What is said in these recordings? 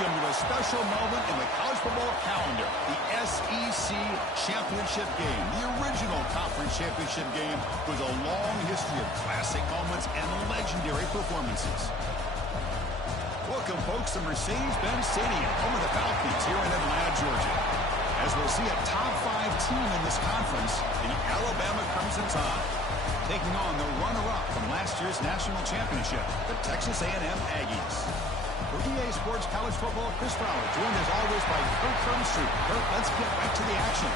Welcome to a special moment in the college football calendar, the SEC Championship game. The original conference championship game with a long history of classic moments and legendary performances. Welcome, folks, to Mercedes-Benz Stadium, home of the Falcons here in Atlanta, Georgia. As we'll see a top-5 team in this conference, the Alabama Crimson Tide, taking on the runner-up from last year's national championship, the Texas A&M Aggies. For EA Sports College Football, Chris Fowler, joined as always by Kurt Turnstreet. Kurt, let's get right to the action.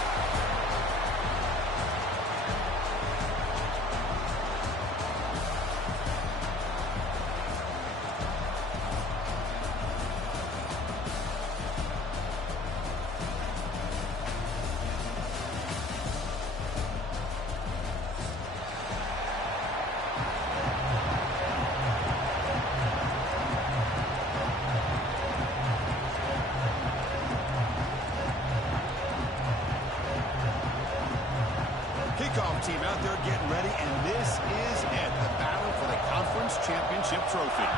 Kickoff team out there getting ready, and this is it, the battle for the conference championship trophy.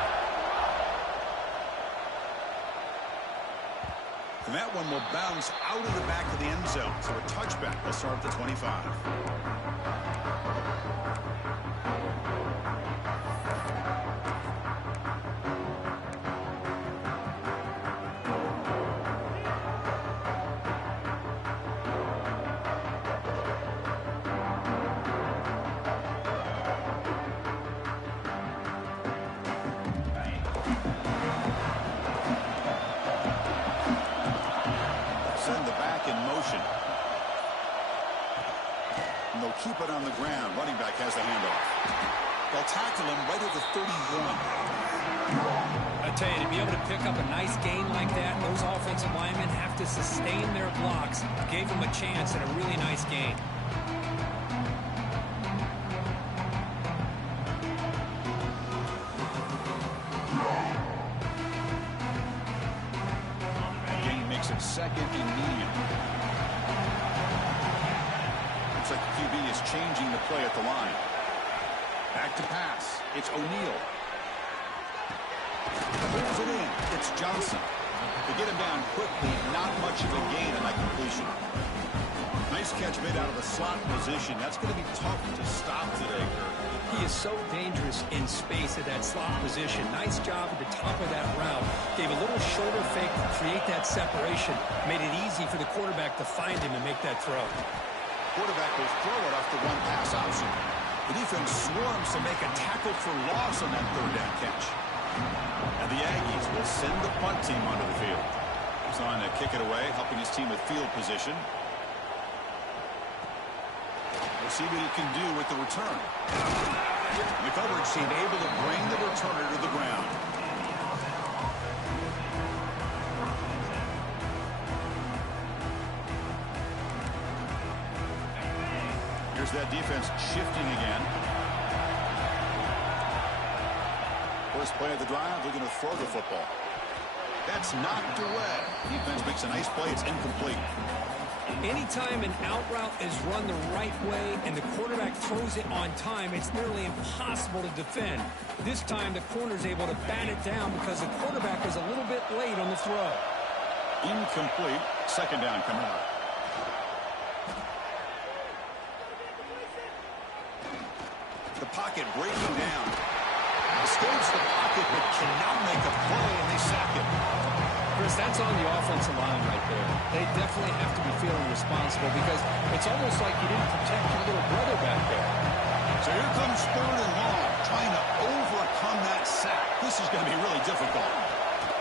And that one will bounce out of the back of the end zone, so a touchback will start at the 25. Send the back in motion. And they'll keep it on the ground. Running back has the handoff. They'll tackle him right at the 31. I tell you, to be able to pick up a nice gain like that, those offensive linemen have to sustain their blocks. Gave them a chance at a really nice gain. Second and medium. Looks like the QB is changing the play at the line. Back to pass. It's O'Neal. Pulls it in. It's Johnson. To get him down quickly, not much of a gain on that completion. Nice catch made out of the slot position. That's going to be tough to stop today, Kurt. He is so dangerous in space at that slot position. Nice job at the top of that route. Gave a little shoulder fake to create that separation. Made it easy for the quarterback to find him and make that throw. Quarterback will throw it off the one-pass option. The defense swarms to make a tackle for loss on that third down catch. And the Aggies will send the punt team onto the field. He's on to kick it away, helping his team with field position. We'll see what he can do with the return. The coverage team able to bring the returner to the ground. Here's that defense shifting again. First play of the drive, looking to throw the football. That's knocked away. Defense makes a nice play. It's incomplete. Anytime an out route is run the right way and the quarterback throws it on time, it's nearly impossible to defend. This time the corner's able to bat it down because the quarterback was a little bit late on the throw. Incomplete. Second down coming up. The pocket breaking down. Escapes the pocket but cannot make a play, and they sack it. Chris, that's on the offensive line right there. They definitely have to be feeling responsible because it's almost like you didn't protect your little brother back there. So here comes third and long, trying to overcome that sack. This is going to be really difficult.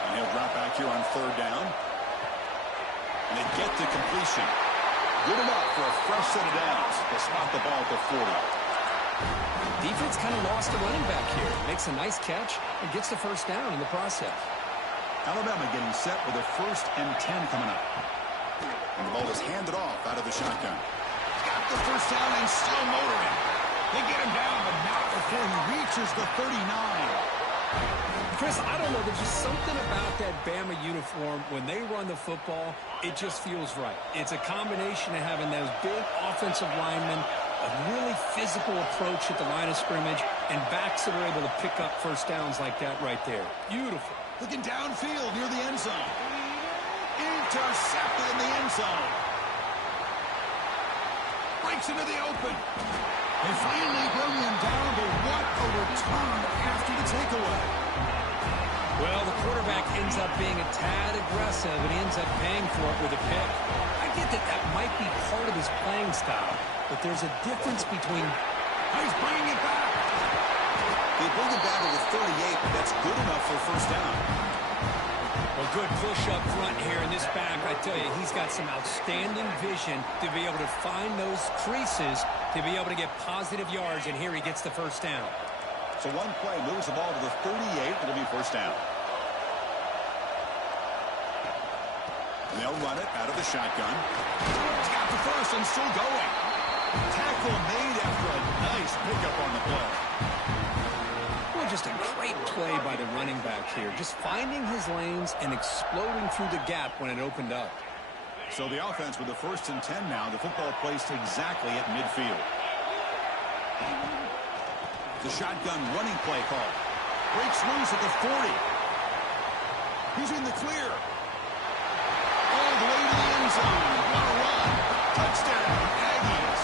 And he'll drop back here on third down. And they get the completion. Good enough for a fresh set of downs. They spot the ball at the 40. Defense kind of lost a running back here. Makes a nice catch and gets the first down in the process. Alabama getting set with a 1st and 10 coming up. And the ball is handed off out of the shotgun. Got the first down and still motoring. They get him down, but not before he reaches the 39. Chris, I don't know. There's just something about that Bama uniform. When they run the football, it just feels right. It's a combination of having those big offensive linemen, a really physical approach at the line of scrimmage, and backs that are able to pick up first downs like that right there. Beautiful. Looking downfield near the end zone. Intercepted in the end zone. Breaks into the open. They finally bring him down, but what a return after the takeaway. Well, the quarterback ends up being a tad aggressive, and he ends up paying for it with a pick. I get that that might be part of his playing style, but there's a difference between... He's bringing it back. They bring him down to the 38, but that's good enough for a first down. Well, good push up front here in this back. I tell you, he's got some outstanding vision to be able to find those creases, to be able to get positive yards, and here he gets the first down. So one play moves the ball to the 38. It'll be first down. And they'll run it out of the shotgun. Tap the first and still going. Tackle made after a nice pickup on the play. Well, just a great play by the running back here. Just finding his lanes and exploding through the gap when it opened up. So the offense with the 1st and 10 now. The football placed exactly at midfield. The shotgun running play call. Breaks loose at the 40. He's in the clear. All the way to the end zone. What a run. Touchdown, Aggies.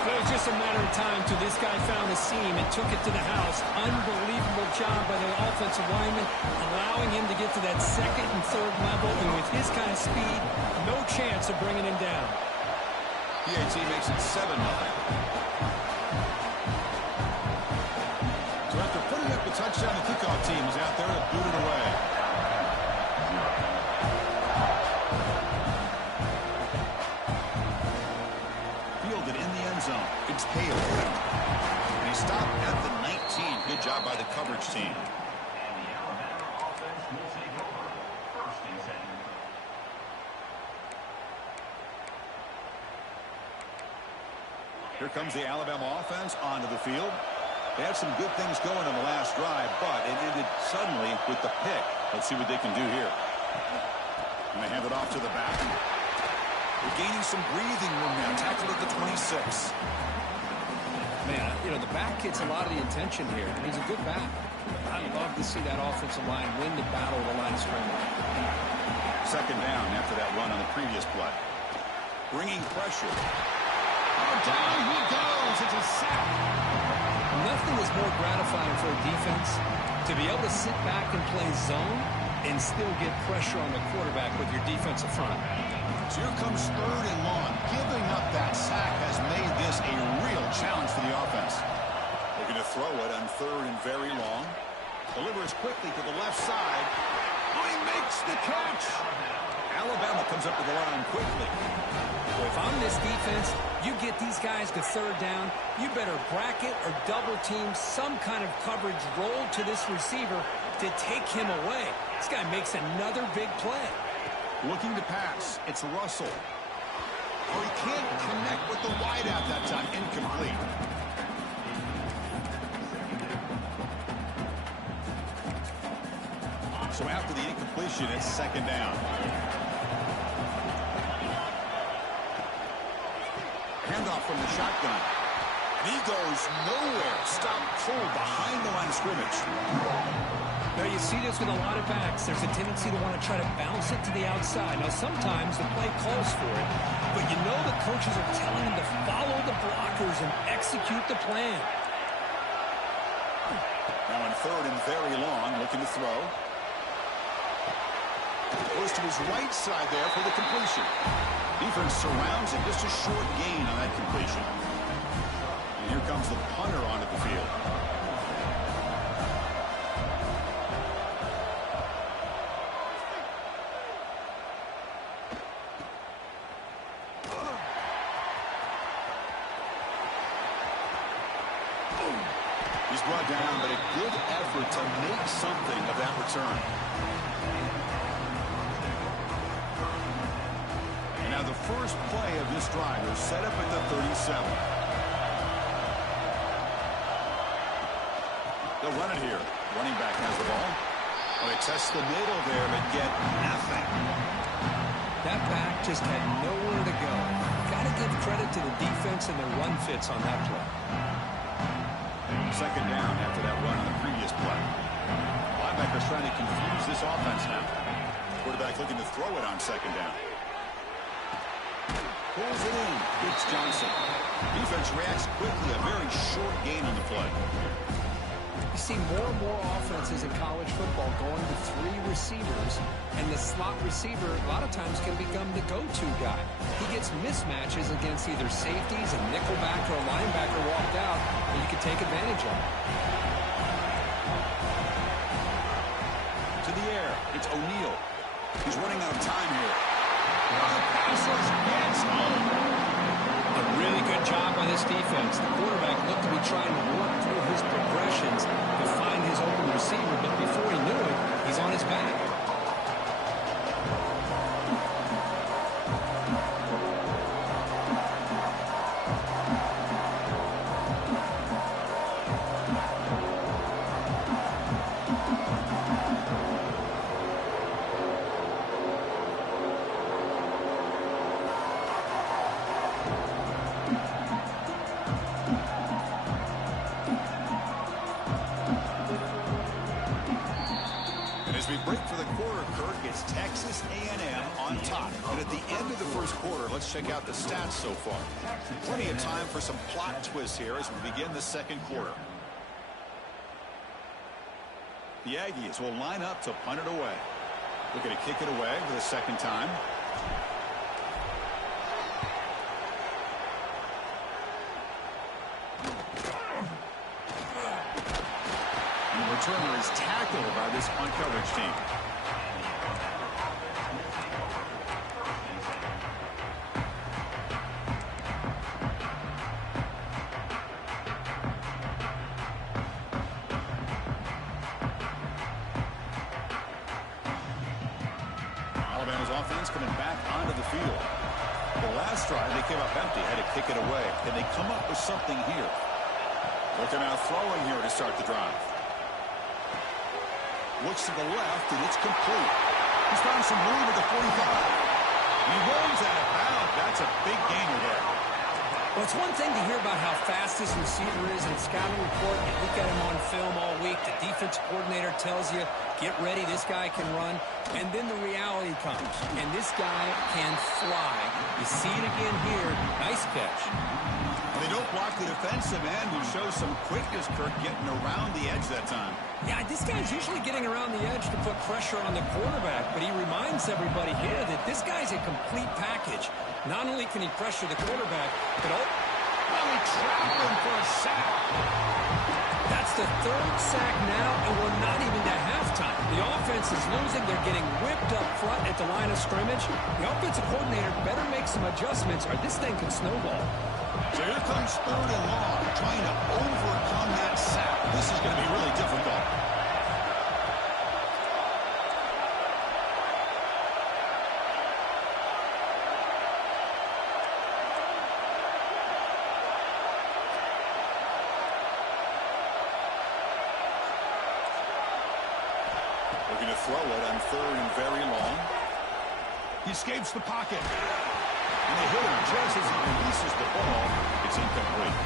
It was just a matter of time till this guy found a seam and took it to the house. Unbelievable job by the offensive lineman, allowing him to get to that 2nd and 3rd level. And with his kind of speed, no chance of bringing him down. PAT makes it 7-0. After putting up the touchdown, the kickoff team is out there to boot it away. Fielded in the end zone. It's Hale. And he stopped at the 19. Good job by the coverage team. Here comes the Alabama offense onto the field. They had some good things going on the last drive, but it ended suddenly with the pick. Let's see what they can do here. And they hand it off to the back. They're gaining some breathing room now. Tackled at the 26. Man, you know, the back gets a lot of the attention here. He's a good back. I'd love to see that offensive line win the battle of the line of scrimmage. 2nd down after that run on the previous play. Bringing pressure. Oh, down he goes. It's a sack. Nothing is more gratifying for a defense to be able to sit back and play zone and still get pressure on the quarterback with your defensive front. So here comes 3rd and long. Giving up that sack has made this a real challenge for the offense. Looking to throw it on 3rd and very long. Delivers quickly to the left side. Oh, he makes the catch. Alabama comes up to the line quickly. Well, if I'm this defense, you get these guys to 3rd down, you better bracket or double team some kind of coverage roll to this receiver to take him away. This guy makes another big play. Looking to pass. It's Russell. Oh, he can't connect with the wideout that time. Incomplete. So after the incompletion, it's 2nd down. Handoff from the shotgun. And he goes nowhere. Stop cold behind the line of scrimmage. Now you see this with a lot of backs. There's a tendency to want to try to bounce it to the outside. Now sometimes the play calls for it, but you know the coaches are telling them to follow the blockers and execute the plan. Now in 3rd and very long, looking to throw. Goes to his right side there for the completion. Defense surrounds him. Just a short gain on that completion. And here comes the punter onto the field. He's brought down, but a good effort to make something of that return. And now the first play of this drive is set up at the 37. They'll run it here. Running back has the ball. Oh, they test the middle there, but get nothing. That back just had nowhere to go. Got to give credit to the defense and their run fits on that play. 2nd down after that run on the previous play. Linebacker's trying to confuse this offense now. Quarterback looking to throw it on second down. Pulls it in. It's Johnson. Defense reacts quickly. A very short gain on the play. You see more and more offenses in college football going to 3 receivers, and the slot receiver a lot of times can become the go-to guy. He gets mismatches against either safeties, a nickelback, or a linebacker walked out, and you can take advantage of it. To the air. It's O'Neal. He's running out of time here. The passes gets home. A really good job by this defense. The quarterback looked to be trying to work through his progressions to find his open receiver, but before he knew it, he's on his back. Check out the stats so far. Plenty of time for some plot twists here as we begin the second quarter. The Aggies will line up to punt it away. Looking to kick it away for the second time. And the returner is tackled by this punt coverage team. Coming back onto the field. The last drive, they came up empty, had to kick it away. Can they come up with something here? Look, they're now throwing here to start the drive. Looks to the left, and it's complete. He's found some room at the 45. He rolls out of bounds. That's a big gainer there. Well, it's one thing to hear about how fast this receiver is in scouting report. You look at him on film all week. The defense coordinator tells you, get ready, this guy can run. And then the reality comes, and this guy can fly. You see it again here. Nice catch. They don't block the defensive end, who shows some quickness, Kirk, getting around the edge that time. Yeah, this guy's usually getting around the edge to put pressure on the quarterback, but he reminds everybody here that this guy's a complete package. Not only can he pressure the quarterback, but he trapped him for a sack. That's the 3rd sack now, and we're not even to halftime. The offense is losing. They're getting whipped up front at the line of scrimmage. The offensive coordinator better make some adjustments, or this thing can snowball. So here comes 3rd and long, trying to overcome that sack. This is going to be really difficult. Looking to throw it on 3rd and very long. He escapes the pocket. And they hit him just as he releases the ball. It's incomplete.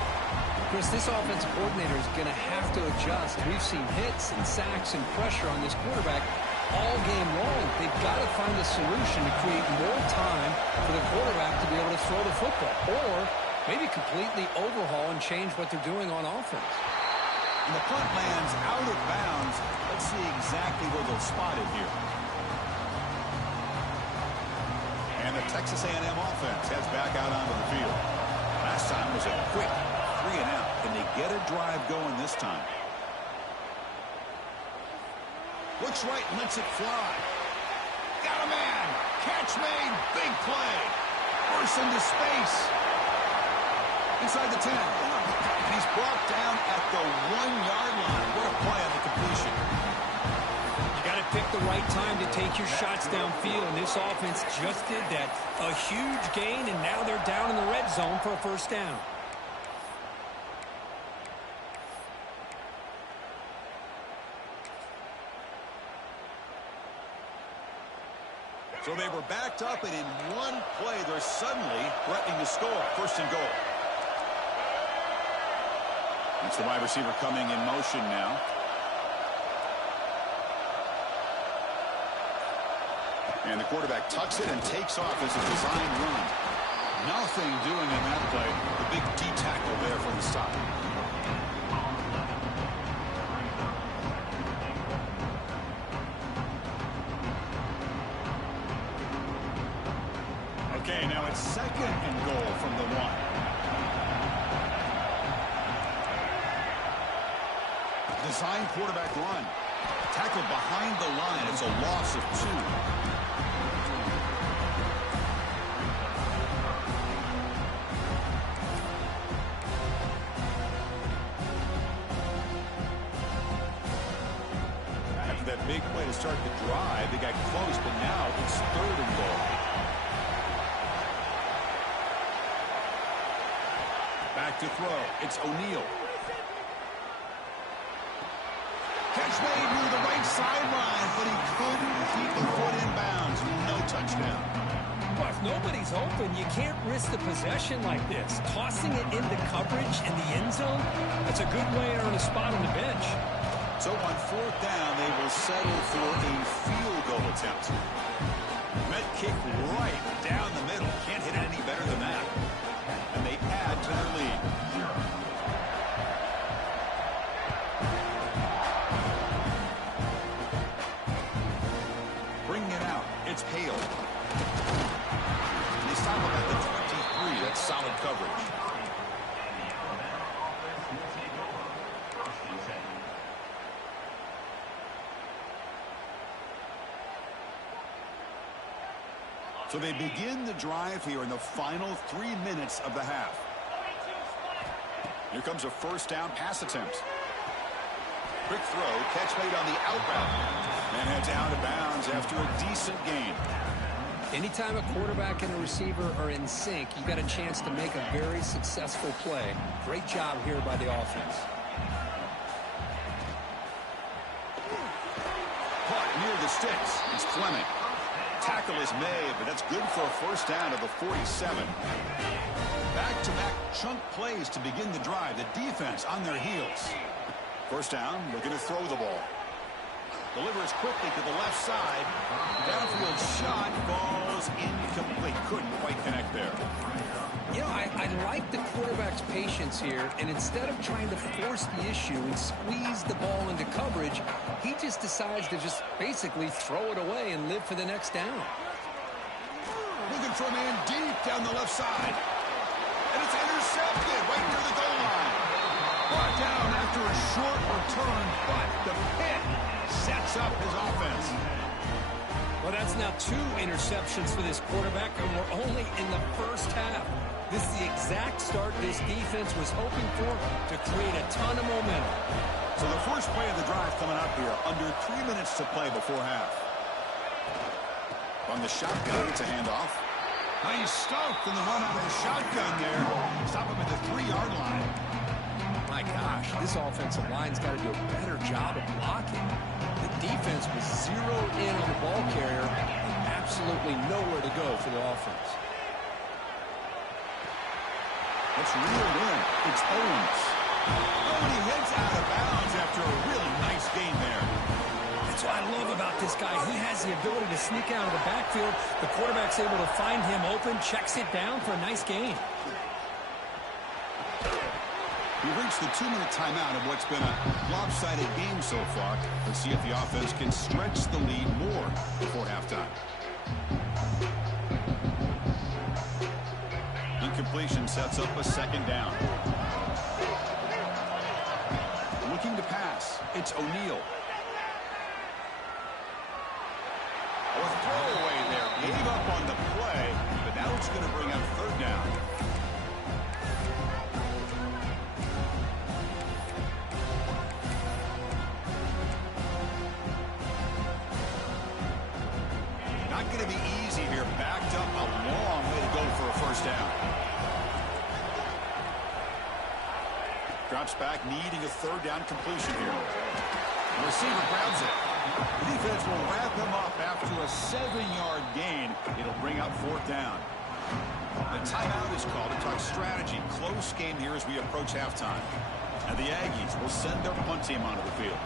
Chris, this offensive coordinator is going to have to adjust. We've seen hits and sacks and pressure on this quarterback all game long. They've got to find a solution to create more time for the quarterback to be able to throw the football. Or maybe completely overhaul and change what they're doing on offense. And the punt lands out of bounds. Let's see exactly where they'll spot it here. And the Texas A&M offense heads back out onto the field. Last time was a quick 3 and out. Can they get a drive going this time? Looks right, lets it fly. Got a man. Catch made. Big play. Bursts into space. Inside the 10. And he's brought down at the 1-yard line. What a play on the completion. Pick the right time to take your shots downfield, and this offense just did that. A huge gain, and now they're down in the red zone for a 1st down. So they were backed up, and in one play, they're suddenly threatening to score. 1st and goal. It's the wide receiver coming in motion now. And the quarterback tucks it and takes off as a design run. Nothing doing in that play. The big D tackle there from the stop. Okay, now it's 2nd and goal from the 1. Design quarterback run. Tackled behind the line. It's a loss of 2. After that big play to start the drive, they got close, but now it's 3rd and goal. Back to throw. It's O'Neal. Catch made near the right sideline, but he couldn't keep the foot in bounds. No touchdown. Well, if nobody's open, you can't risk the possession like this. Tossing it into coverage in the end zone, that's a good way to earn a spot on the bench. So on 4th down, they will settle for a field goal attempt. Met kick right down the middle. Can't hit it any better than that. And they add to their lead. Bringing it out. It's Hale. And they stop him at the 23. That's solid coverage. So they begin the drive here in the final 3 minutes of the half. Here comes a 1st down pass attempt. Quick throw, catch made on the out route. And heads out of bounds after a decent gain. Anytime a quarterback and a receiver are in sync, you got a chance to make a very successful play. Great job here by the offense. Caught near the sticks. It's Fleming. Tackle is made, but that's good for a 1st down of the 47. Back-to-back chunk plays to begin the drive. The defense on their heels. 1st down, looking to throw the ball. Delivers quickly to the left side. Downfield shot falls incomplete. Couldn't quite connect there. You know, I like the quarterback's patience here, and instead of trying to force the issue and squeeze the ball into coverage, he just decides to just basically throw it away and live for the next down. Looking for a man deep down the left side. And it's intercepted right near the goal line. Brought down after a short return, but the pick sets up his offense. Well, that's now 2 interceptions for this quarterback, and we're only in the 1st half. This is the exact start this defense was hoping for to create a ton of momentum. So the first play of the drive coming up here, under 3 minutes to play before half. On the shotgun, it's a handoff. Nice stuff in the run out of the shotgun there. Stop him at the 3-yard line. My gosh, this offensive line's got to do a better job of blocking. The defense was zeroed in on the ball carrier and absolutely nowhere to go for the offense. It's reeled in. It's Owens. Oh, and he heads out of bounds after a really nice gain there. That's what I love about this guy. He has the ability to sneak out of the backfield. The quarterback's able to find him open, checks it down for a nice gain. We've reached the 2-minute timeout of what's been a lopsided game so far. Let's see if the offense can stretch the lead more before halftime. Incompletion sets up a 2nd down. Looking to pass. It's O'Neal. A throwaway there. Gave up on the play, but now it's going to bring up 3rd down. Not going to be easy here. Backed up a long way to go for a 1st down. Drops back, needing a 3rd down completion here. The receiver grabs it. The defense will wrap him up after a 7-yard gain. It'll bring up 4th down. The timeout is called to talk strategy. Close game here as we approach halftime. And the Aggies will send their punt team onto the field.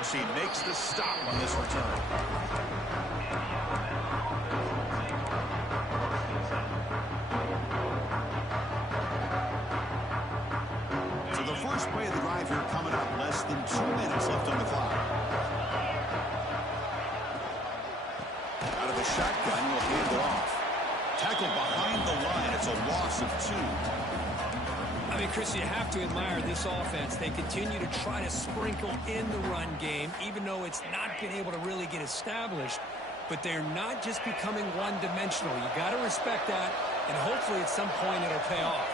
coverage team makes the stop on this return. So the first play of the drive here coming up. Less than 2 minutes left on the clock. Out of the shotgun, will hand it off. Tackled behind the line. It's a loss of 2. I mean, Chris, you have to admire this offense. They continue to try to sprinkle in the run game, even though it's not been able to really get established. But they're not just becoming one-dimensional. You got to respect that, and hopefully at some point it'll pay off.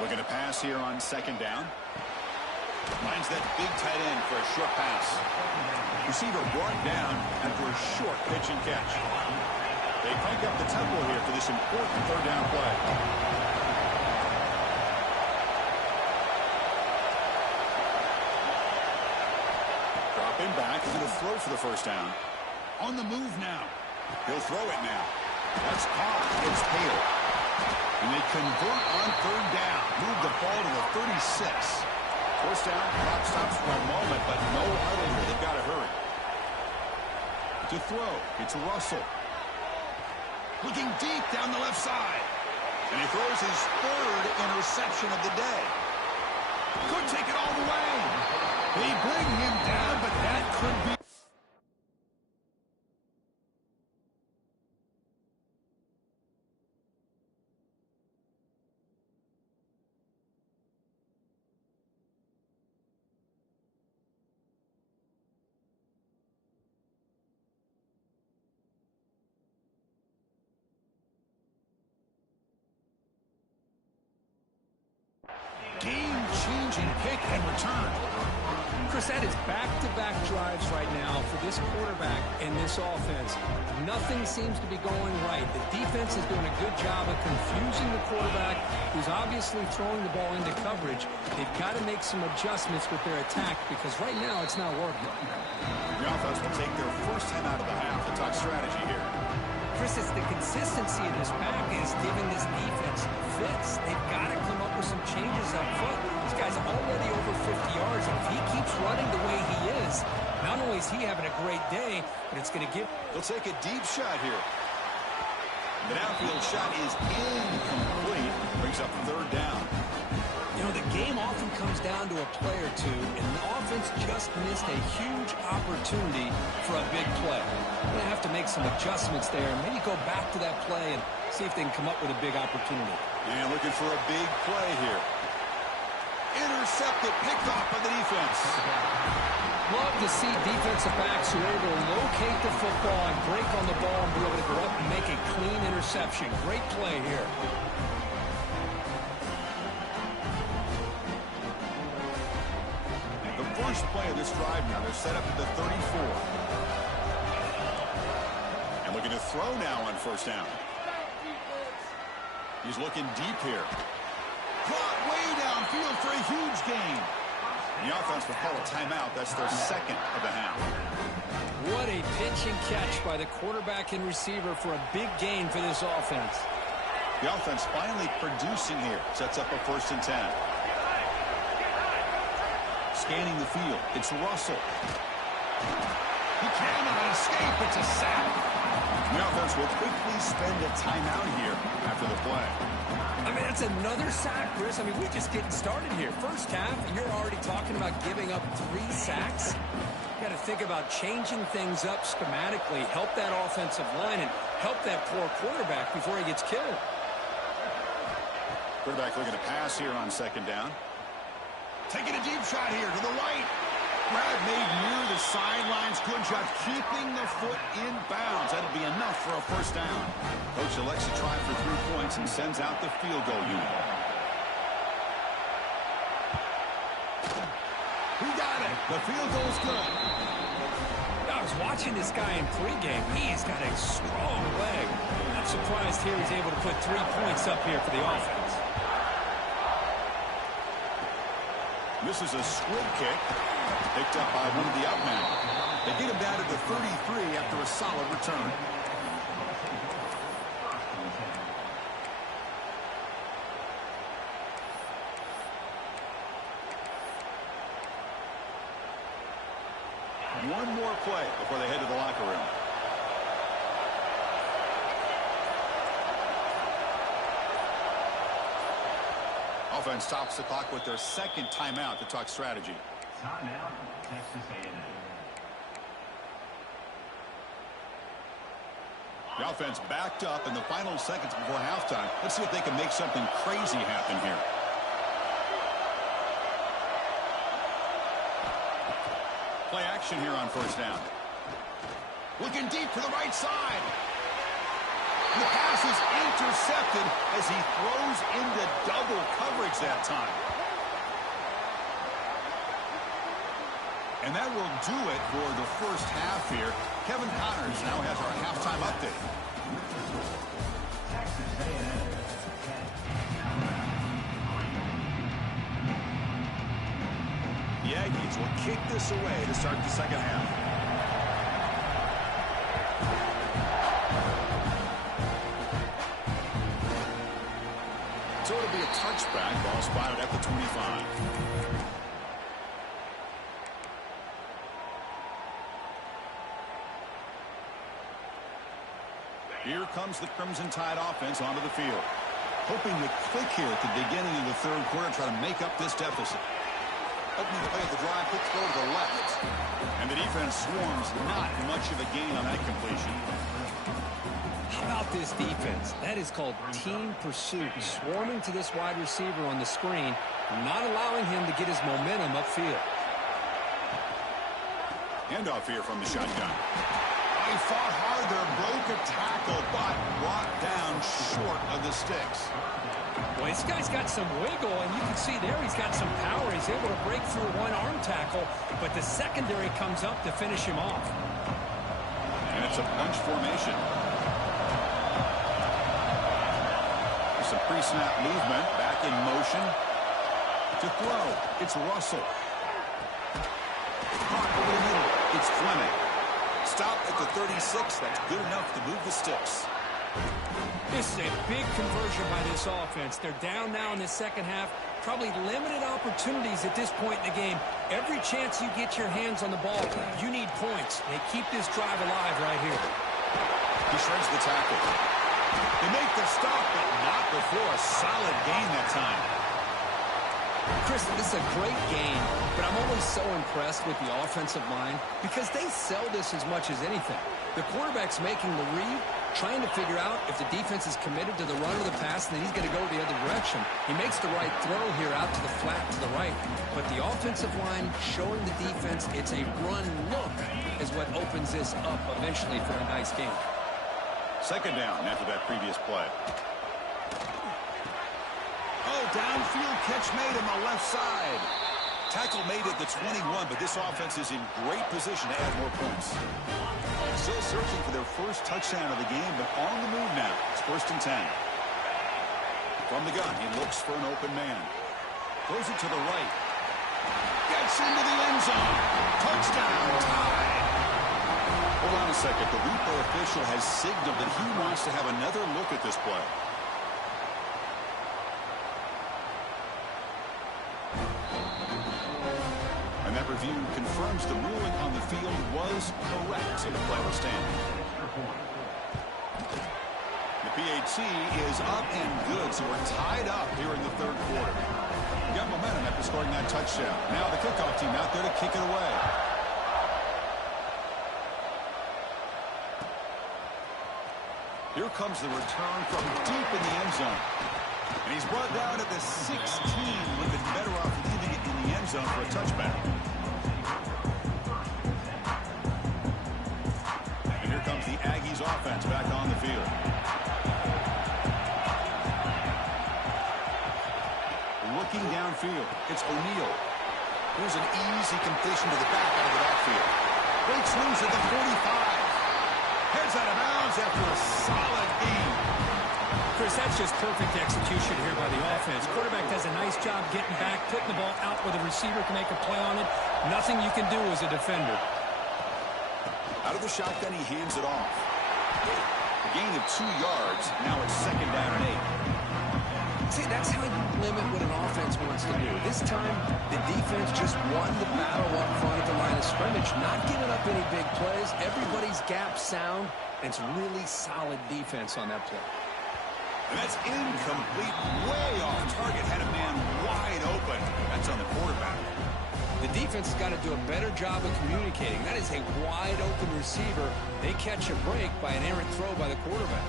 Looking to pass here on second down. Finds that big tight end for a short pass. Receiver brought down after a short pitch and catch. They crank up the tempo here for this important third down play. Dropping back, he's going to throw for the first down. On the move now. He'll throw it now. That's caught. It's Hale. And they convert on third down. Move the ball to the 36. First down, clock stops for a moment, but no huddle here. They've got to hurry. To throw, it's Russell. Looking deep down the left side. And he throws his third interception of the day. Could take it all the way. They bring him down, but that could be... Game-changing kick and return. Chris, that is back-to-back drives right now for this quarterback and this offense. Nothing seems to be going right. The defense is doing a good job of confusing the quarterback, who's obviously throwing the ball into coverage. They've got to make some adjustments with their attack because right now it's not working. The offense will take their first time out of the half. A tough strategy here. Chris, it's the consistency of this pack is giving this defense fits. They've got to come up with some changes up front. This guy's already over 50 yards, and if he keeps running the way he is, not only is he having a great day, but it's going to give... They'll take a deep shot here. The downfield shot is incomplete. Brings up third down. You know, the game often comes down to a play or two, and the offense just missed a huge opportunity for a big play. They're going to have to make some adjustments there, and maybe go back to that play and see if they can come up with a big opportunity. And looking for a big play here. Intercepted, picked off by the defense. Love to see defensive backs who are able to locate the football and break on the ball and be able to go up and make a clean interception. Great play here. First play of this drive now. They're set up at the 34. And looking to throw now on first down. He's looking deep here. Caught way downfield for a huge gain. The offense will call a timeout. That's their second of the half. What a pitch and catch by the quarterback and receiver for a big gain for this offense. The offense finally producing here. Sets up a 1st and 10. Scanning the field. It's Russell. He cannot escape. It's a sack. The offense will quickly spend a timeout here after the play. I mean, that's another sack, Chris. I mean, we're just getting started here. First half, and you're already talking about giving up 3 sacks. You got to think about changing things up schematically, help that offensive line, and help that poor quarterback before he gets killed. Quarterback looking to pass here on second down. Taking a deep shot here to the right. Grab made near the sidelines. Good job keeping the foot in bounds. That'll be enough for a first down. Coach elects to try for 3 points and sends out the field goal unit. He got it. The field goal's good. I was watching this guy in pregame. He's got a strong leg. I'm surprised here he's able to put 3 points up here for the offense. This is a squib kick, picked up by one of the up men. They get him down to the 33 after a solid return. one more play before they head to the locker room. Offense stops the clock with their second timeout to talk strategy. Timeout, Texas A&M. The offense backed up in the final seconds before halftime. Let's see if they can make something crazy happen here. Play action here on first down. Looking deep for the right side. The pass is intercepted as he throws into double coverage that time. And that will do it for the first half here. Kevin Connors now has our halftime update. Texas A&M. The Aggies will kick this away to start the second half. So it'll be a touchback. Ball spotted at the 25. Here comes the Crimson Tide offense onto the field. Hoping to click here at the beginning of the third quarter, try to make up this deficit. Opening play of the drive, quick throw to the left. And the defense swarms, not much of a gain on that completion. How about this defense? That is called team pursuit. Swarming to this wide receiver on the screen, not allowing him to get his momentum upfield. Handoff here from the shotgun. He fought hard there, broke a tackle, but brought down short of the sticks. Well, this guy's got some wiggle, and you can see there he's got some power. He's able to break through one arm tackle, but the secondary comes up to finish him off. And it's a bunch formation. There's some pre-snap movement, back in motion. To throw, it's Russell. Caught over the middle, it's Fleming. Stop at the 36. That's good enough to move the sticks. This is a big conversion by this offense. They're down now in the second half. Probably limited opportunities at this point in the game. Every chance you get your hands on the ball, you need points. They keep this drive alive right here. He shreds the tackle. They make the stop, but not before a solid gain that time. Chris, this is a great game, but I'm always so impressed with the offensive line because they sell this as much as anything. The quarterback's making the read, trying to figure out if the defense is committed to the run or the pass, and then he's going to go the other direction. He makes the right throw here out to the flat to the right, but the offensive line showing the defense it's a run look is what opens this up eventually for a nice game. Second down after that previous play. Oh, downfield catch made on the left side. Tackle made at the 21, but this offense is in great position to add more points. Still searching for their first touchdown of the game, but on the move now. It's 1st and 10. From the gun, he looks for an open man. Throws it to the right. Gets into the end zone. Touchdown, Tide. Hold on a second. The replay official has signaled that he wants to have another look at this play. And that review confirms the ruling on the field was correct, so the play will stand. The PAT is up and good, so we're tied up here in the third quarter. We got momentum after scoring that touchdown. Now the kickoff team out there to kick it away. Here comes the return from deep in the end zone. And he's brought down at the 16. Would have been better off leaving it in the end zone for a touchback. And here comes the Aggies offense back on the field. Looking downfield, it's O'Neal. Here's an easy completion to the back out of the backfield. Breaks loose at the 45. Heads out of bounds after a solid gain. Chris, that's just perfect execution here by the offense. Quarterback does a nice job getting back, putting the ball out where the receiver can make a play on it. Nothing you can do as a defender. Out of the shotgun, he hands it off. A gain of 2 yards. Now it's 2nd down and 8. See, that's how you limit what an offense wants to do. This time, the defense just won the battle up front at the line of scrimmage, not giving up any big plays. Everybody's gap sound, and it's really solid defense on that play. And that's incomplete, way off target, had a man wide open. That's on the quarterback. The defense has got to do a better job of communicating. That is a wide-open receiver. They catch a break by an errant throw by the quarterback.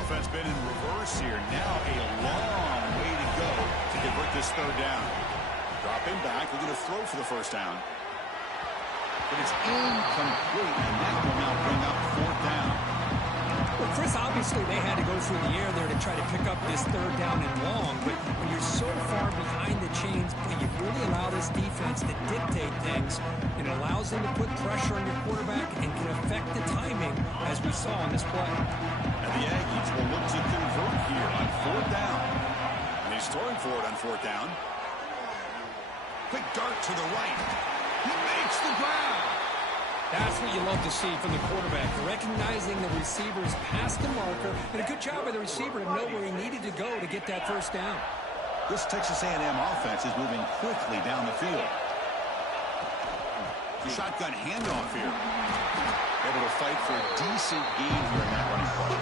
Offense been in reverse here. Now a long way to go to convert this third down. Dropping back, looking to throw for the first down. But it's incomplete, and that will now bring up fourth down. Well, Chris, obviously they had to go through the air there to try to pick up this third down and long, but when you're so far behind the chains, you really allow this defense to dictate things, and it allows them to put pressure on your quarterback and can affect the timing, as we saw on this play. And the Aggies will look to convert here on fourth down. And he's throwing for it on fourth down. Quick dart to the right. He makes the grab. That's what you love to see from the quarterback, recognizing the receiver's past the marker, and a good job by the receiver to know where he needed to go to get that first down. This Texas A&M offense is moving quickly down the field. Shotgun handoff here. Able to fight for a decent gain here in that running play.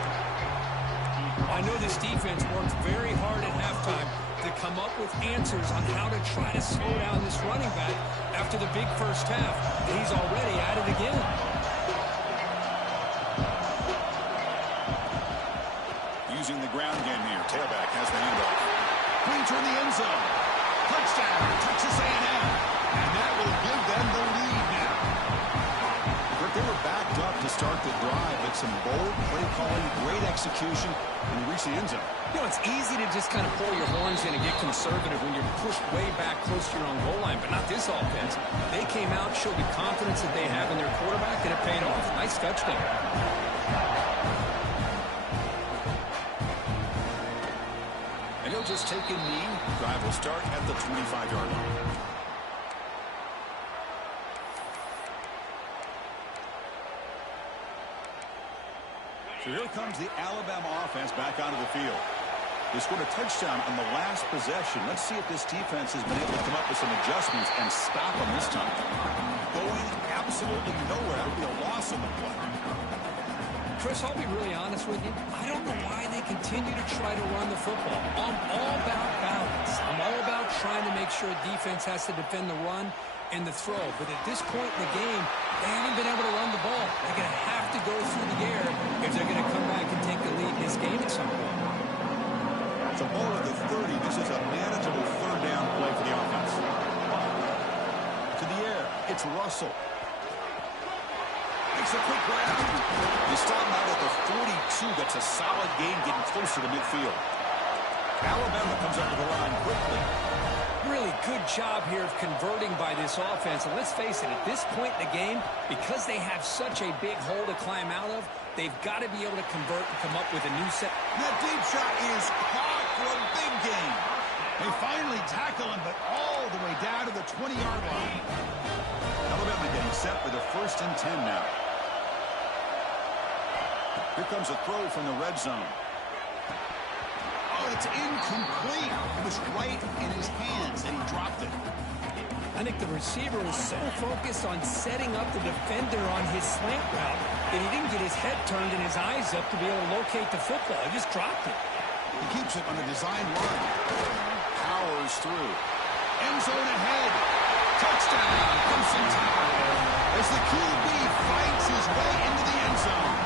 I know this defense worked very hard at halftime to come up with answers on how to try to slow down this running back after the big first half. And he's already at it again. Using the ground game here. Tailback has the handoff. Pointer in the end zone. Touchdown, Texas A&M. And that will give them the lead now. They were backed up to start the drive, but some bold play calling, great execution, and reach the end zone. You know, it's easy to just kind of pull your horns in and get conservative when you're pushed way back close to your own goal line, but not this offense. They came out, showed the confidence that they have in their quarterback, and it paid off. Nice touchdown. And he'll just take a knee. Drive will start at the 25-yard line. So here comes the Alabama offense back onto the field. They scored a touchdown on the last possession. Let's see if this defense has been able to come up with some adjustments and stop them this time. Going absolutely nowhere. That would be a loss on the play. Chris, I'll be really honest with you. I don't know why they continue to try to run the football. I'm all about balance. I'm all about trying to make sure defense has to defend the run and the throw. But at this point in the game, they haven't been able to run the ball. They're going to have to go through the air if they're going to come back and take the lead in this game at some point. It's a ball at the 30. This is a manageable third down play for the offense. To the air. It's Russell. Makes a quick grab. They start him out at the 42. That's a solid gain getting closer to midfield. Alabama comes up to the line quickly. Really good job here of converting by this offense. And let's face it, at this point in the game, because they have such a big hole to climb out of, they've got to be able to convert and come up with a new set. That deep shot is caught for a big gain. They finally tackle him, but all the way down to the 20-yard line. Alabama getting set for the 1st and 10 now. Here comes a throw from the red zone. Oh, it's incomplete. It was right in his hands, and he dropped it. I think the receiver was so focused on setting up the defender on his slant route that he didn't get his head turned and his eyes up to be able to locate the football. He just dropped it. He keeps it on a design run. Powers through. End zone ahead. Touchdown. Clemson Tide. As the QB fights his way into the end zone.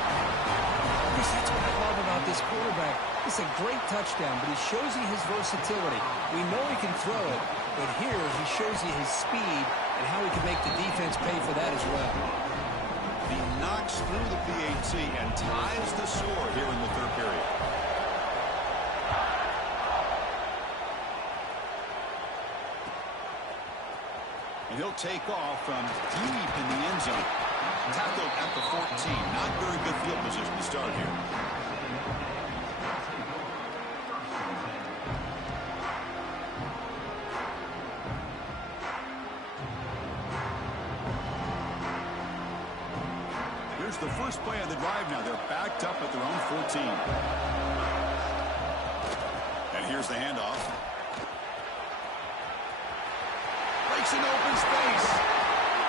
That's what I love about this quarterback. It's a great touchdown, but he shows you his versatility. We know he can throw it, but here he shows you his speed and how he can make the defense pay for that as well. He knocks through the PAT and ties the score here in the third period. And he'll take off from deep in the end zone. Tackled at the 14. Not very good field position to start here. Here's it's the first play of the drive now. They're backed up at their own 14. And here's the handoff. Breaks an open space.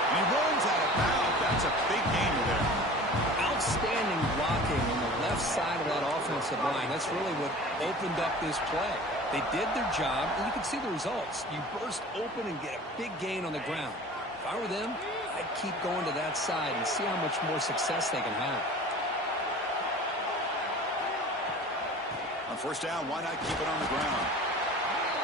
And he runs out of bounds. That's a big gainer there. Outstanding blocking on the left side of that offensive line. That's really what opened up this play. They did their job, and you can see the results. You burst open and get a big gain on the ground. If I were them, I'd keep going to that side and see how much more success they can have. On first down, why not keep it on the ground?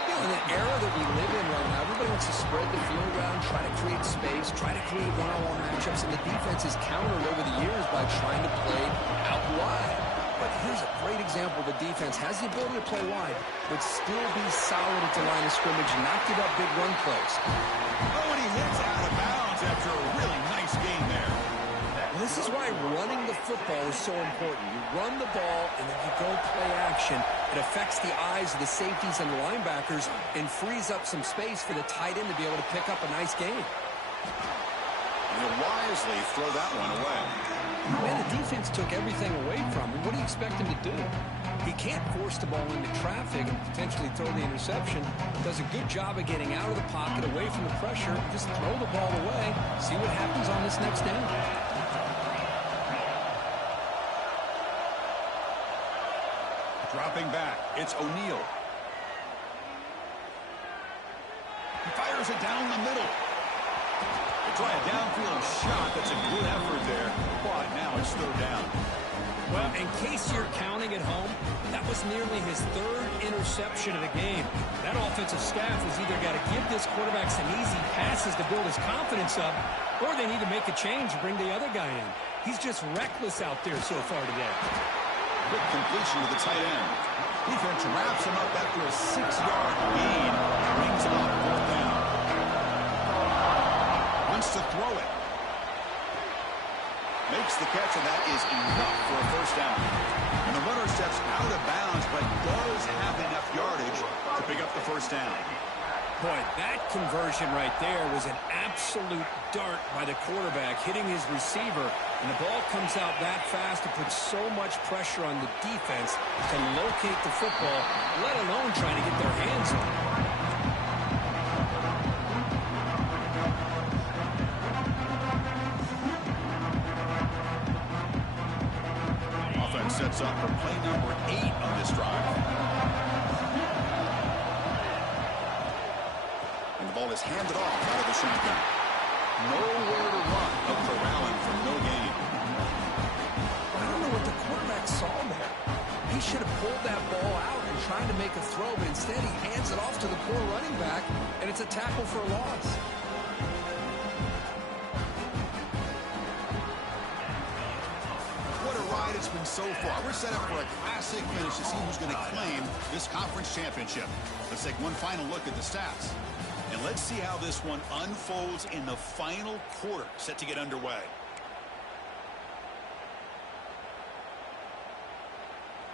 You know, in the era that we live in right now, everybody wants to spread the field around, try to create space, try to create one-on-one matchups, and the defense has countered over the years by trying to play out wide. But here's a great example. The defense has the ability to play wide, but still be solid at the line of scrimmage and not give up big run plays. Oh, and he hits out of bounds after a really nice gain there. Well, this is why running the football is so important. You run the ball, and then you go play action. It affects the eyes of the safeties and the linebackers and frees up some space for the tight end to be able to pick up a nice gain. And he'll wisely throw that one away. Man, the defense took everything away from him. What do you expect him to do? He can't force the ball into traffic and potentially throw the interception. Does a good job of getting out of the pocket, away from the pressure. Just throw the ball away. See what happens on this next down. Dropping back, it's O'Neal. He fires it down the middle. They try a downfield shot. That's a good effort there, but now it's third down. Well, in case you're counting at home, that was nearly his third interception of the game. That offensive staff has either got to give this quarterback some easy passes to build his confidence up, or they need to make a change and bring the other guy in. He's just reckless out there so far today. Quick completion to the tight end. Defense wraps him up after a 6-yard gain. Brings him up fourth down. Wants to throw it. Makes the catch, and that is enough for a first down. And the runner steps out of bounds, but does have enough yardage to pick up the first down. Boy, that conversion right there was an absolute dart by the quarterback, hitting his receiver, and the ball comes out that fast. It puts so much pressure on the defense to locate the football, let alone trying to get their hands on it. Offense sets up for play number 8 on this drive. And the ball is handed off out of the shotgun. Nowhere to run. No corralling for no gain. I don't know what the quarterback saw there. He should have pulled that ball out and tried to make a throw, but instead he hands it off to the poor running back, and it's a tackle for a loss. What a ride it's been so far. We're set up for a classic finish to see who's going to claim this conference championship. Let's take one final look at the stats. And let's see how this one unfolds in the final quarter, set to get underway.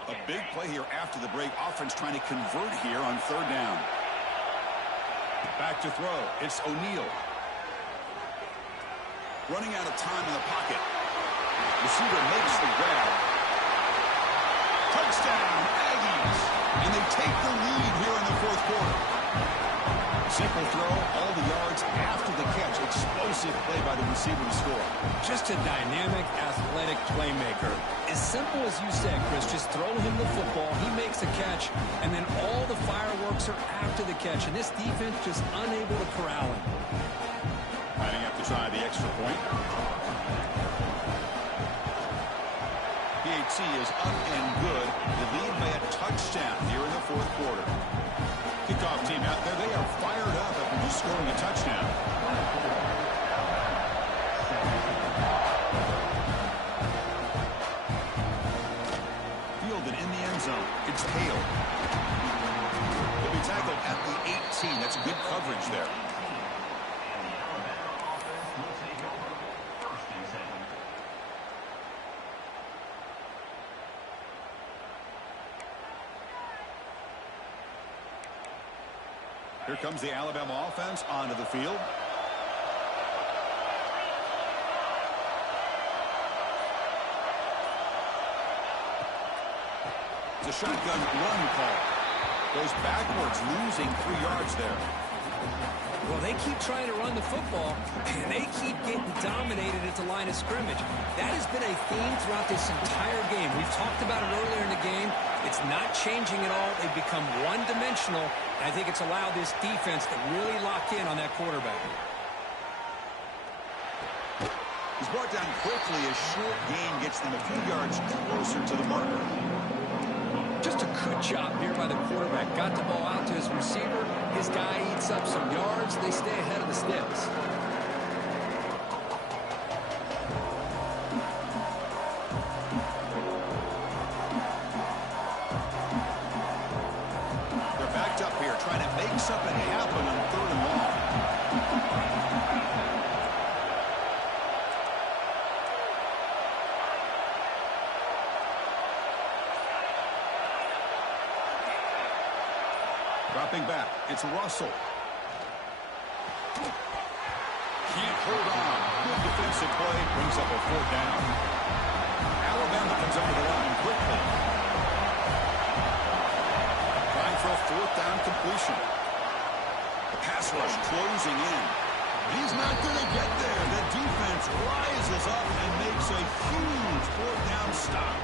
A big play here after the break. Offense trying to convert here on third down. Back to throw. It's O'Neal. Running out of time in the pocket. Receiver makes the grab. Touchdown, Aggies. And they take the lead here in the fourth quarter. Simple throw, all the yards after the catch. Explosive play by the receiver to score. Just a dynamic, athletic playmaker. As simple as you said, Chris, just throw him the football, he makes a catch, and then all the fireworks are after the catch. And this defense just unable to corral him. Lining up to try the extra point. PAT is up and good. The lead by a touchdown here in the fourth quarter. Kickoff team out there. They are fired up after just scoring a touchdown. Fielded in the end zone. It's Hale. He'll be tackled at the 18. That's good coverage there. Here comes the Alabama offense onto the field. It's a shotgun run call. Goes backwards, losing 3 yards there. Well, they keep trying to run the football, and they keep getting dominated at the line of scrimmage. That has been a theme throughout this entire game. We've talked about it earlier in the game. It's not changing at all. They've become one-dimensional. I think it's allowed this defense to really lock in on that quarterback. He's brought down quickly. A short gain gets them a few yards closer to the marker. Just a good job here by the quarterback. Got the ball out to his receiver. His guy eats up some yards. They stay ahead of the sticks. They're backed up here trying to make something happen on 3rd and long. Dropping back, it's Russell. Can't hold on. Good defensive play, brings up a 4th down. Alabama comes over the line quickly. Trying for a 4th down completion. The pass rush closing in. He's not going to get there. The defense rises up and makes a huge 4th down stop.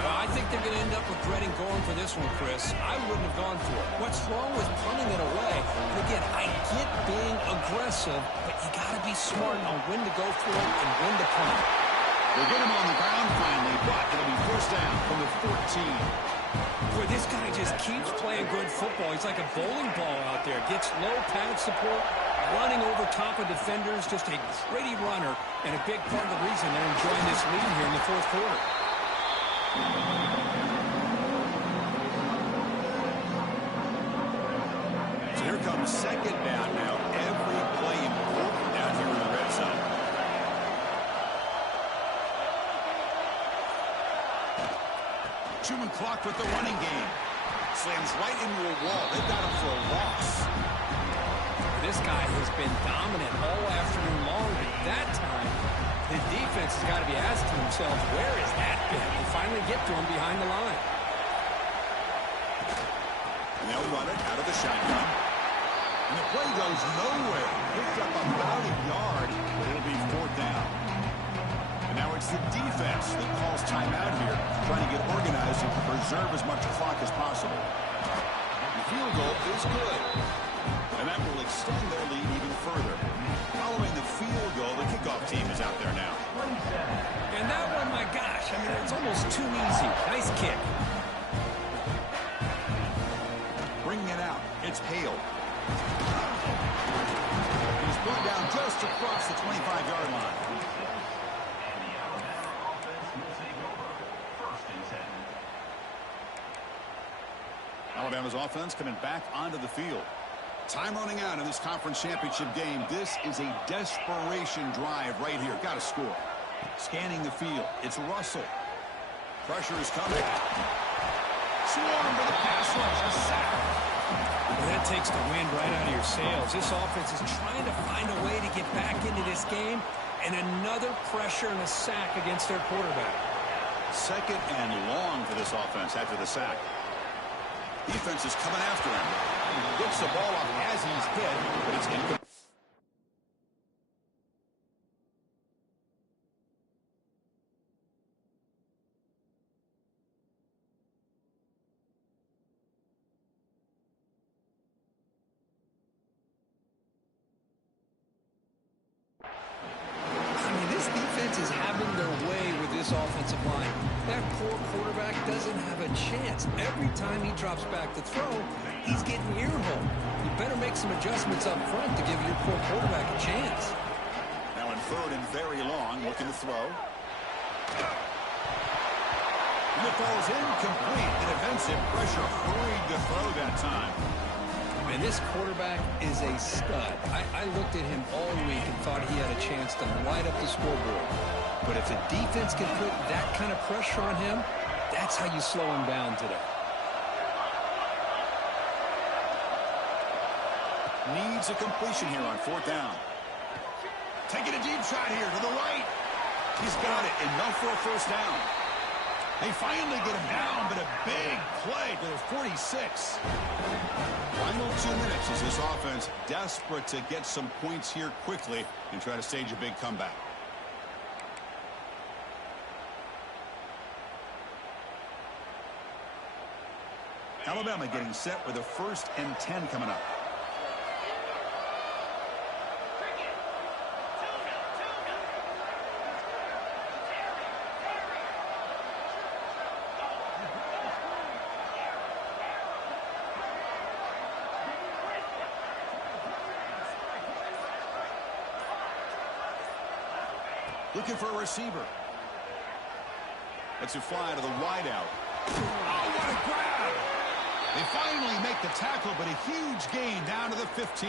I think they're going to end up regretting going for this one, Chris. I wouldn't have gone for it. What's wrong with punting it away? And again, I get being aggressive, but you got to be smart on when to go for it and when to punt it. They'll get him on the ground finally, but it'll be 1st down from the 14. Boy, this guy just keeps playing good football. He's like a bowling ball out there. Gets low pad support, running over top of defenders. Just a gritty runner, and a big part of the reason they're enjoying this lead here in the 4th quarter. So here comes 2nd down now. Every play important down here in the red zone. Chewing clock with the running game. Slams right into a wall. They've got him for a loss. This guy has been dominant all afternoon long, but that time the defense has got to be asking themselves, where is that been? They finally get to him behind the line. And they'll run it out of the shotgun. And the play goes nowhere. Picked up about a yard, but it'll be 4th down. And now it's the defense that calls timeout here, trying to get organized and preserve as much clock as possible. The field goal is good. And that will extend their lead even further. Following the field goal, the kickoff team is out there now. And that one, my gosh, I mean, it's almost too easy. Nice kick. Bringing it out, it's Hale. He's brought down just across the 25-yard line. Alabama's offense coming back onto the field. Time running out in this conference championship game. This is a desperation drive right here. Got to score. Scanning the field. It's Russell. Pressure is coming. Swarm for the pass rush. A sack. Well, that takes the wind right out of your sails. This offense is trying to find a way to get back into this game, and another pressure and a sack against their quarterback. 2nd and long for this offense after the sack. Defense is coming after him. Gets the ball up as he's hit, but it's incomplete. Is having their way with this offensive line. That poor quarterback doesn't have a chance. Every time he drops back to throw, he's getting earhole. You better make some adjustments up front to give your poor quarterback a chance. Now in 3rd and very long, looking to throw. And it falls incomplete. The defensive pressure hurried to throw that time. And this quarterback is a stud. I looked at him all week and thought he had a chance to light up the scoreboard. But if the defense can put that kind of pressure on him, that's how you slow him down today. Needs a completion here on 4th down. Taking a deep shot here to the right. He's got it, enough for a 1st down. They finally get him down, but a big play to the 46. Final 2 minutes as this offense desperate to get some points here quickly and try to stage a big comeback. Alabama getting set with a 1st and 10 coming up. Looking for a receiver. Lets it fly to the wideout. Oh, what a grab! They finally make the tackle, but a huge gain down to the 15.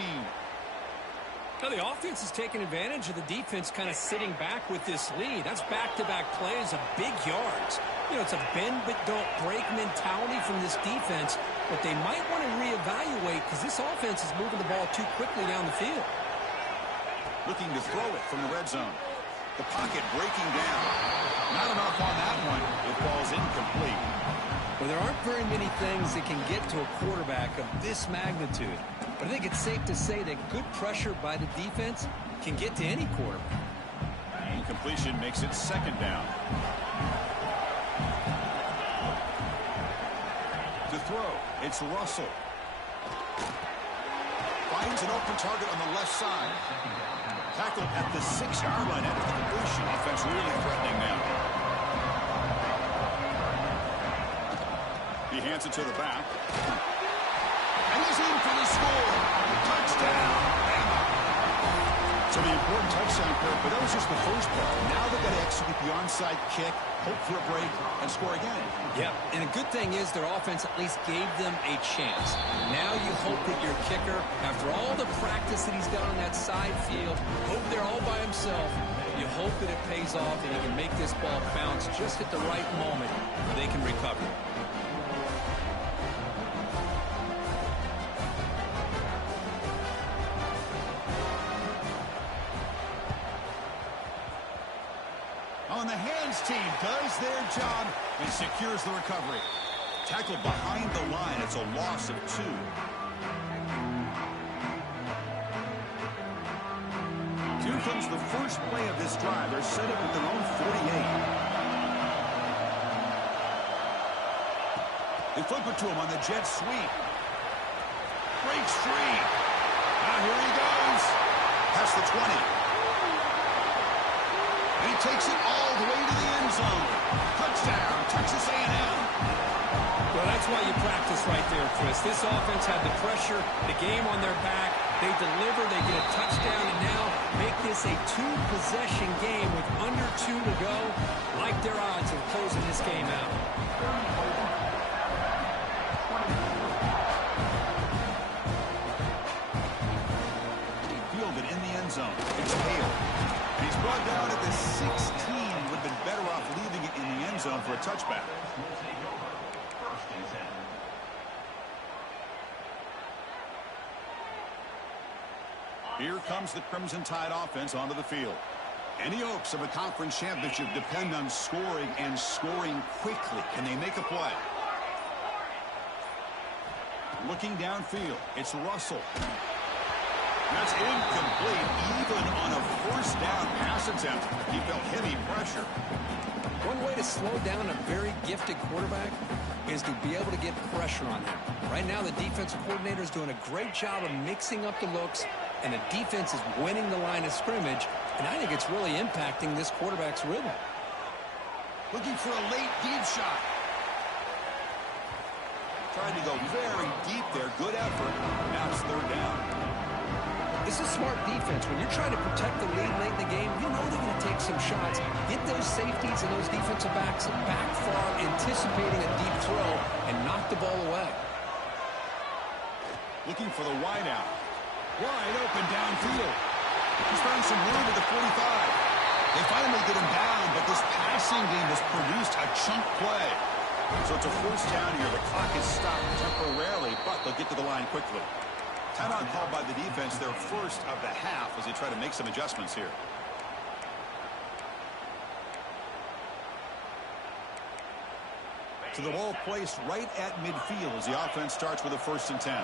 Now the offense is taking advantage of the defense kind of sitting back with this lead. That's back-to-back plays of big yards. You know, it's a bend-but-don't-break mentality from this defense, but they might want to reevaluate because this offense is moving the ball too quickly down the field. Looking to throw it from the red zone. The pocket breaking down. Not enough on that one. It falls incomplete. Well, there aren't very many things that can get to a quarterback of this magnitude. But I think it's safe to say that good pressure by the defense can get to any quarterback. Incompletion makes it 2nd down. To throw, it's Russell. Finds an open target on the left side. Tackled at the 6-yard line after the completion. Offense really threatening now. He hands it to the back. And he's in for the score. Touchdown, Bama. So the important touchdown play, but that was just the first part. Now they've got to execute the onside kick, hope for a break, and score again. Yeah, and a good thing is their offense at least gave them a chance. Now you hope that your kicker, after all the practice that he's done on that side field, hope they're all by himself, you hope that it pays off and he can make this ball bounce just at the right moment where they can recover. On the hands team does their job and secures the recovery. Tackled behind the line. It's a loss of 2. Here comes the first play of this drive. They're set up with their own 48. They flip it to him on the jet sweep. Breaks free. Now here he goes. Past the 20. And he takes it all the way to the end zone. Touchdown, Texas A&M. Well, that's why you practice right there, Chris. This offense had the pressure, the game on their back. They deliver, they get a touchdown, and now make this a 2-possession game with under 2 to go. Like their odds of closing this game out. He fielded in the end zone. It's Hale. He's brought down at the 16. Would have been better off leaving it in the end zone for a touchback. Here comes the Crimson Tide offense onto the field. Any hopes of a conference championship depend on scoring and scoring quickly. Can they make a play? Looking downfield, it's Russell. That's incomplete. Even on a 1st down pass attempt, he felt heavy pressure. One way to slow down a very gifted quarterback is to be able to get pressure on him. Right now, the defensive coordinator is doing a great job of mixing up the looks, and the defense is winning the line of scrimmage, and I think it's really impacting this quarterback's rhythm. Looking for a late deep shot. Trying to go very deep there. Good effort. Now it's 3rd down. This is smart defense. When you're trying to protect the lead late in the game, you know they're going to take some shots. Get those safeties and those defensive backs back far, anticipating a deep throw, and knock the ball away. Looking for the wideout. Wide open downfield. He's found some room at the 45. They finally get him down, but this passing game has produced a chunk play. So it's a 1st down here. The clock is stopped temporarily, but they'll get to the line quickly. Timeout called by the defense, their 1st of the half, as they try to make some adjustments here. So the ball placed right at midfield as the offense starts with a 1st and 10.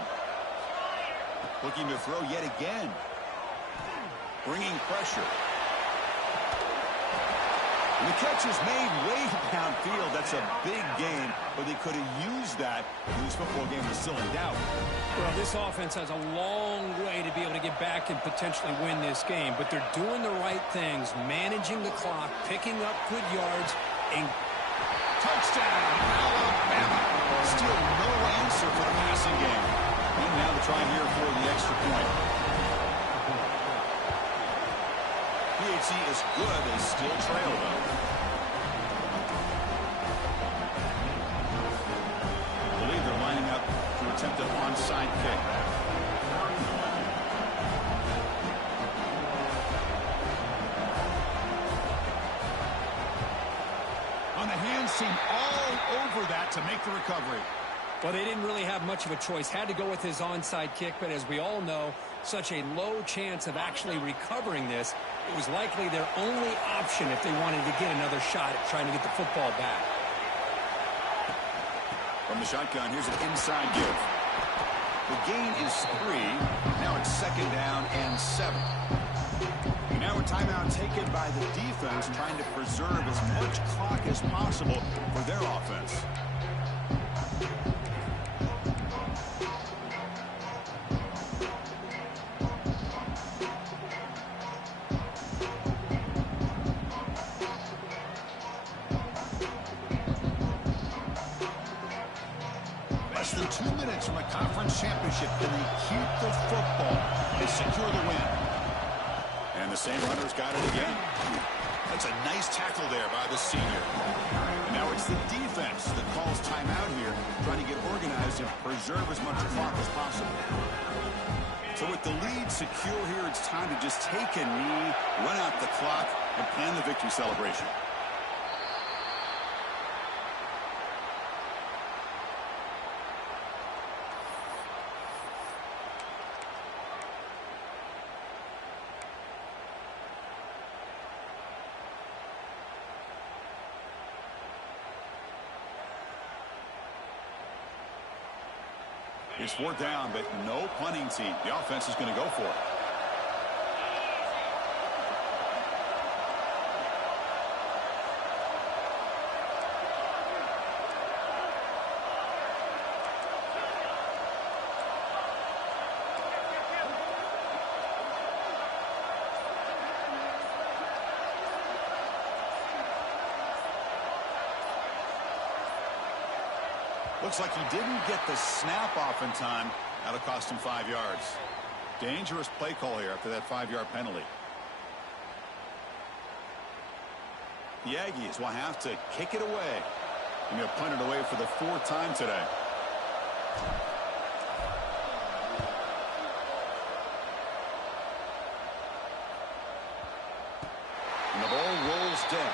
Looking to throw yet again. Bringing pressure. And the catch is made way downfield. That's a big game, but they could have used that if this football game was still in doubt. Well, this offense has a long way to be able to get back and potentially win this game, but they're doing the right things, managing the clock, picking up good yards, and touchdown, Alabama. Still no answer for the passing game. And now to try here for the extra point. PHC is good. They still trail, though. I believe they're lining up to attempt an onside kick. On the hands team all over that to make the recovery. Well, they didn't really have much of a choice. Had to go with his onside kick, but as we all know, such a low chance of actually recovering this. It was likely their only option if they wanted to get another shot at trying to get the football back. From the shotgun, here's an inside give. The gain is 3. Now it's 2nd down and 7. And now a timeout taken by the defense, trying to preserve as much clock as possible for their offense. Less than 2 minutes from a conference championship. Can they keep the football and secure the win? And the same runner's got it again. That's a nice tackle there by the senior. And now it's the defense that calls timeout here, trying to get organized and preserve as much clock as possible. So with the lead secure here, it's time to just take a knee, run out the clock, and plan the victory celebration. It's 4th down, but no punting team. The offense is going to go for it. Looks like he didn't get the snap off in time. That'll cost him 5 yards. Dangerous play call here after that 5-yard penalty. The Aggies will have to kick it away. And they'll punt it away for the 4th time today. And the ball rolls down.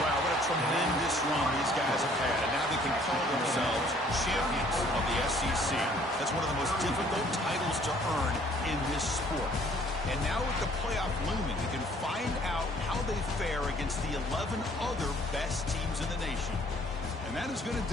Wow, what a tremendous run these guys have had. And now they can call themselves champions of the SEC. That's one of the most difficult titles to earn in this sport. And now with the playoff looming, they can find out how they fare against the 11 other best teams in the nation. And that is going to do